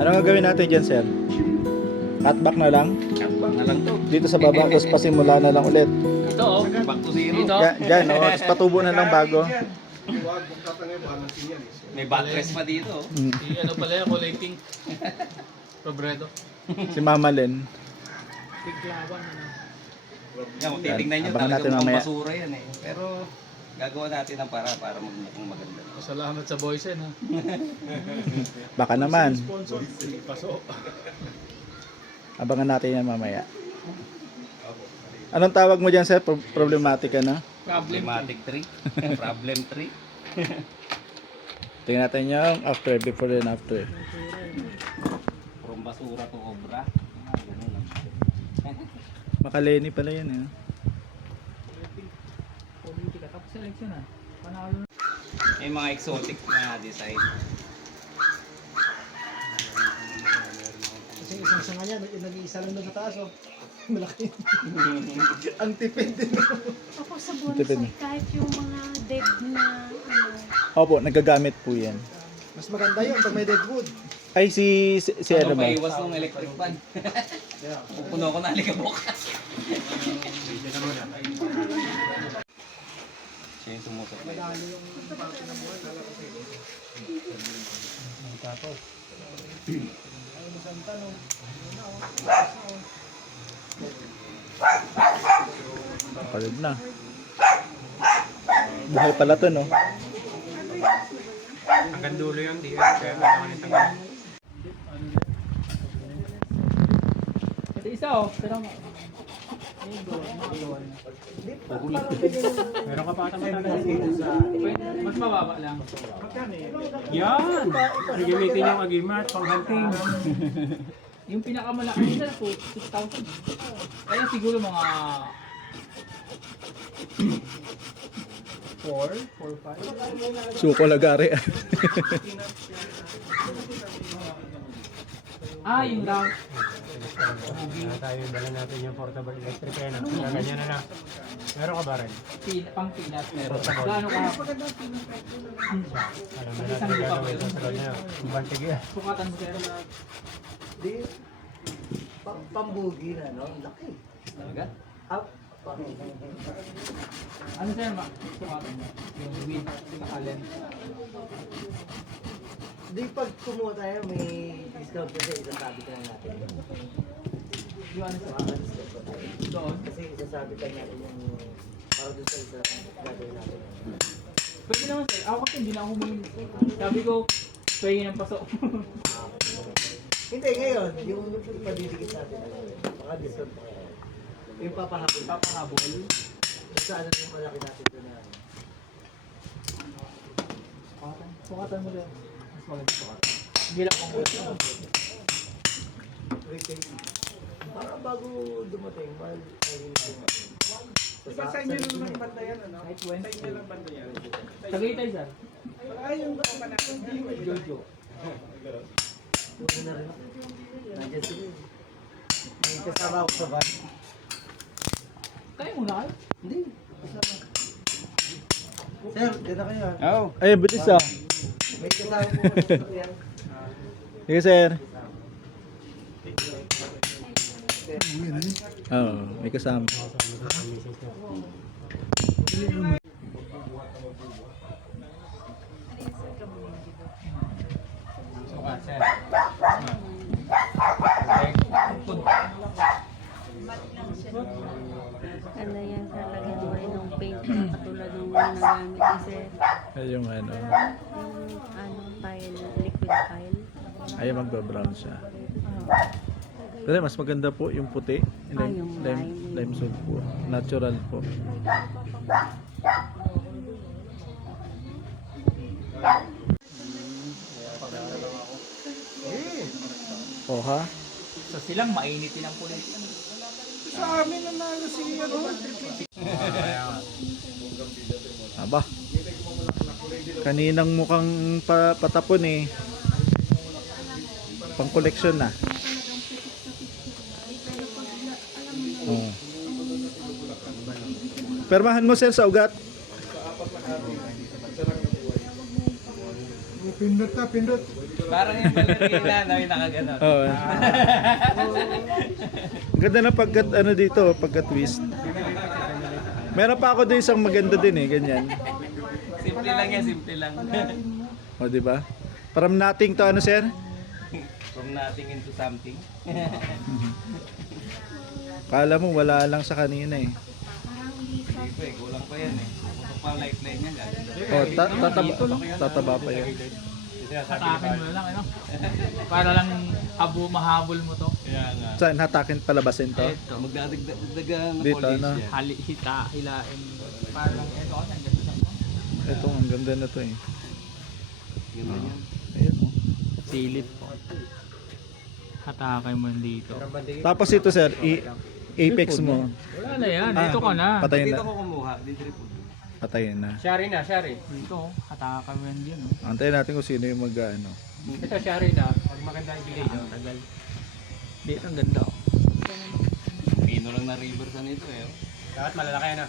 Ano gagawin natin dyan, sir? Cutback na lang? Cutback na lang to. Dito sa baba, tapos pasimula na lang ulit. Ito oh, back to zero. Ito. Dyan, tapos patubo na lang bago. May backrest pa dito. Oh. Ano pala yan, kulay pink. Robredo. Si Mama Len. Tiglawan. Yan, kung titignan nyo, Abangan natin talagang mamaya. basura yan eh. Pero gagawa natin ng para magmukhang maganda. Salamat sa Boysen ha. Baka naman. Sponsor. Paso. Abangan natin yan mamaya. Anong tawag mo dyan, sir? Problematic na? Problematic 3. Problem 3. Tingnan natin yung after, before and after. From basura to obra. Ganun lang. Makaleni pala yan eh. Politika. Tapos selection ha. Panalo. May mga exotic na design. Kasi isang sanga niya, nag-iisa lang doon sa taas, oh. Malaki. Ang tipid din. Ako sa Tipid. bonsai, kahit yung mga dead na ano, Opo, nagagamit po yan. Mas maganda yun pag may deadwood. Ay, si ano Ano ba? maiwas ng electric fan? Pupuno ko na alikabok. Siya yung sumusok na ito. Tapos, ay masang tanong. Pagod na. Buhay pala to, no? Hanggang dulo yun, di yan. Kaya kailangan itang ito isa oh. Pero meron ka pa ata matagal mas mababa lang. Yan! Gagamitin yung agimat, pang-hunting. Yung pinakamalaki nila po, 6,000. Kaya siguro mga 4, 5. Suko lagari. Ah, yung lang. Tayo dala natin yung portable electric yan. Ganyan na na. Meron ka ba rin? Pang pinat meron. Gaano ka? Alam na natin gagawin sa salon niya. Bantig yan. Sukatan mo sir. Di, pambugi na, no? Laki. Talaga? Up. Ano sir ma? Sukatan mo. Yung wheel, naka-lens. Di pag kumuha tayo, may discount kasi isasabi ka na natin. Yung ano sir? Discount pa tayo. Doon. Kasi isasabi ka natin yung para doon sa isa gagawin natin. Pwede naman sir. Ako kasi hindi na ako humingi. Sabi ko, pwede ng paso. Hindi, ngayon, yung padidikit natin, baka discount pa kayo. Yung papahabol. Papahabol. Sa ano yung malaki natin doon na. Sukatan mo sir. Mas maganda sukatan. Hindi lang akong gusto. Retail. Para bago dumating, mahal ayun dumating. Sa inyo lang ng banda yan, ano? Kahit Sa inyo Wednesday. lang banda yan. Tagaytay sir. Ay, yung ba panahon niya? Jojo. Huwag na rin ako. Nandiyan sila. May kasama ako sa van. Kaya muna kayo. Hindi. Kasama. Sir, dyan na kayo. Oh. Ay, bilis ah. May kasama po ako sa yan. Sige, sir. Oo, may kasama. Sukat sir. ano yan sa lagyan mo rin ng paint na katulad ng mga nagamit kasi Ay, yung ano. yung ano tile, liquid tile. Ay, magba-brown siya. Pero mas maganda po yung puti. Yung lime. Limestone po. Natural po. Oh, ha? So silang mainitin ang pulis. Sa amin na si ano? Aba. Kaninang mukhang patapon eh. Pang collection na. Oh. Permahan mo sir sa ugat. Pindot na, pindot. Parang yung balerina na yung nakaganon. Oo. Ang ganda na pagkat ano dito, pagkat twist. Meron pa ako din isang maganda din eh, ganyan. Simple lang yan, simple lang. O, di ba? From nothing to ano, sir? From nothing into something. Kala mo wala lang sa kanina eh. Hindi pa eh, kulang pa yan eh. Putok pa ang lifeline niya, gaganda. Oh, tataba pa yan. Hatakin mo lang, ano? Para lang mahabol mo to. Kaya nga. Saan hatakin palabasin to? Ito. Magdadagdagang Dito, polish ano? yan. Hilain. Parang ito kasi, ang ganda sa Ito, ang ganda na to eh. Ganda yan. Ayun oh. silip po. Hatakin mo dito. Tapos ito sir, apex mo. Wala na yan, Ah, dito ka na. Patayin Dito na. ko kumuha, dito rin po. Patayin na. Shari na, Shari. Dito, hatakin mo yan din. Oh. Antayin natin kung sino yung mag-ano. Ito, Shari na. Pag maganda ibigay nyo. Tagal. Dito, ang ganda. Oh. Pino lang na river sa nito eh. Dapat malalaki na.